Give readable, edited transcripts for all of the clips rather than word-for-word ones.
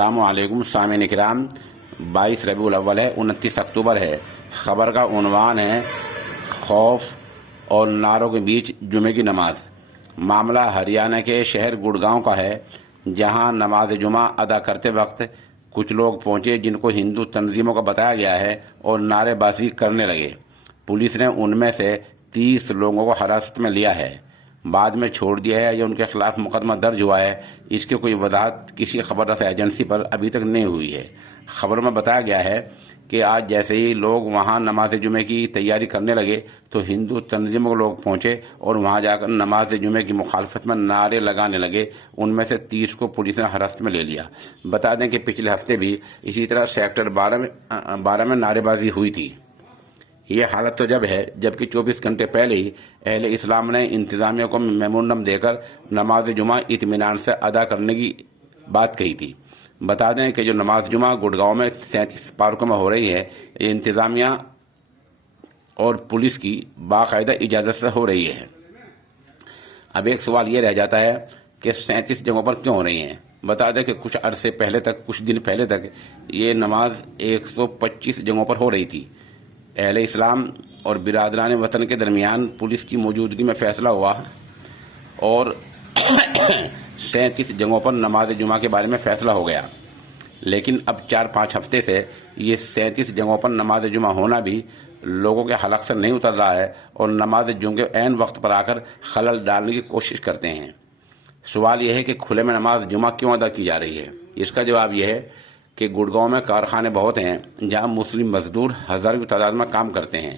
السلام علیکم سامعین کرام، 22 ربیع الاول ہے، 29 اکتوبر ہے۔ خبر کا عنوان ہے خوف اور نعروں کے بیچ جمعے کی نماز۔ معاملہ ہریانہ کے شہر گڑگاؤں کا ہے، جہاں نماز جمعہ ادا کرتے وقت کچھ لوگ پہنچے جن کو ہندو تنظیموں کا بتایا گیا ہے اور نعرے بازی کرنے لگے۔ پولیس نے ان میں سے 30 لوگوں کو حراست میں لیا ہے، بعد میں چھوڑ دیا ہے یا ان کے خلاف مقدمہ درج ہوا ہے۔ اس کی کوئی وضاحت کسی خبر رساں ایجنسی پر ابھی تک نہیں ہوئی ہے۔ خبر میں بتایا گیا ہے کہ آج جیسے ہی لوگ وہاں نماز جمعے کی تیاری کرنے لگے تو ہندو تنظیموں کے لوگ پہنچے اور وہاں جا کر نماز جمعے کی مخالفت میں نعرے لگانے لگے۔ ان میں سے 30 کو پولیس نے حراست میں لے لیا۔ بتا دیں کہ پچھلے ہفتے بھی اسی طرح سیکٹر 12 میں نعرے بازی ہوئی تھی۔ یہ حالت تو جب ہے جبکہ 24 گھنٹے پہلے ہی اہل اسلام نے انتظامیہ کو میمورنڈم دے کر نماز جمعہ اطمینان سے ادا کرنے کی بات کہی تھی۔ بتا دیں کہ جو نماز جمعہ گڑگاؤں میں 37 پارکوں میں ہو رہی ہے، یہ انتظامیہ اور پولیس کی باقاعدہ اجازت سے ہو رہی ہے۔ اب ایک سوال یہ رہ جاتا ہے کہ 37 جگہوں پر کیوں ہو رہی ہیں؟ بتا دیں کہ کچھ عرصے پہلے تک، کچھ دن پہلے تک یہ نماز 125 جگہوں پر ہو رہی تھی۔ اہل اسلام اور برادران وطن کے درمیان پولیس کی موجودگی میں فیصلہ ہوا اور 37 جگہوں پر نماز جمعہ کے بارے میں فیصلہ ہو گیا، لیکن اب 4-5 ہفتے سے یہ 37 جگہوں پر نماز جمعہ ہونا بھی لوگوں کے حلق سے نہیں اتر رہا ہے اور نماز جمعہ کے عین وقت پر آ کر خلل ڈالنے کی کوشش کرتے ہیں۔ سوال یہ ہے کہ کھلے میں نماز جمعہ کیوں ادا کی جا رہی ہے؟ اس کا جواب یہ ہے کہ گڑگاؤں میں کارخانے بہت ہیں جہاں مسلم مزدور ہزاروں کی تعداد میں کام کرتے ہیں۔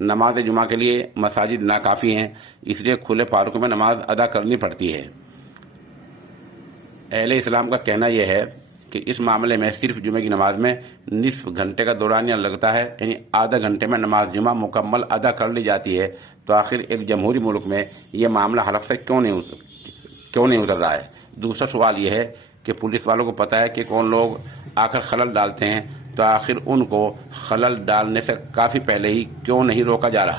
نماز جمعہ کے لیے مساجد ناکافی ہیں، اس لیے کھلے پارکوں میں نماز ادا کرنی پڑتی ہے۔ اہل اسلام کا کہنا یہ ہے کہ اس معاملے میں صرف جمعے کی نماز میں نصف گھنٹے کا دورانیہ لگتا ہے، یعنی آدھا گھنٹے میں نماز جمعہ مکمل ادا کر لی جاتی ہے۔ تو آخر ایک جمہوری ملک میں یہ معاملہ حلق سے کیوں نہیں اتر رہا ہے؟ دوسرا سوال یہ ہے کہ پولیس والوں کو پتہ ہے کہ کون لوگ آ کر خلل ڈالتے ہیں، تو آخر ان کو خلل ڈالنے سے کافی پہلے ہی کیوں نہیں روکا جا رہا؟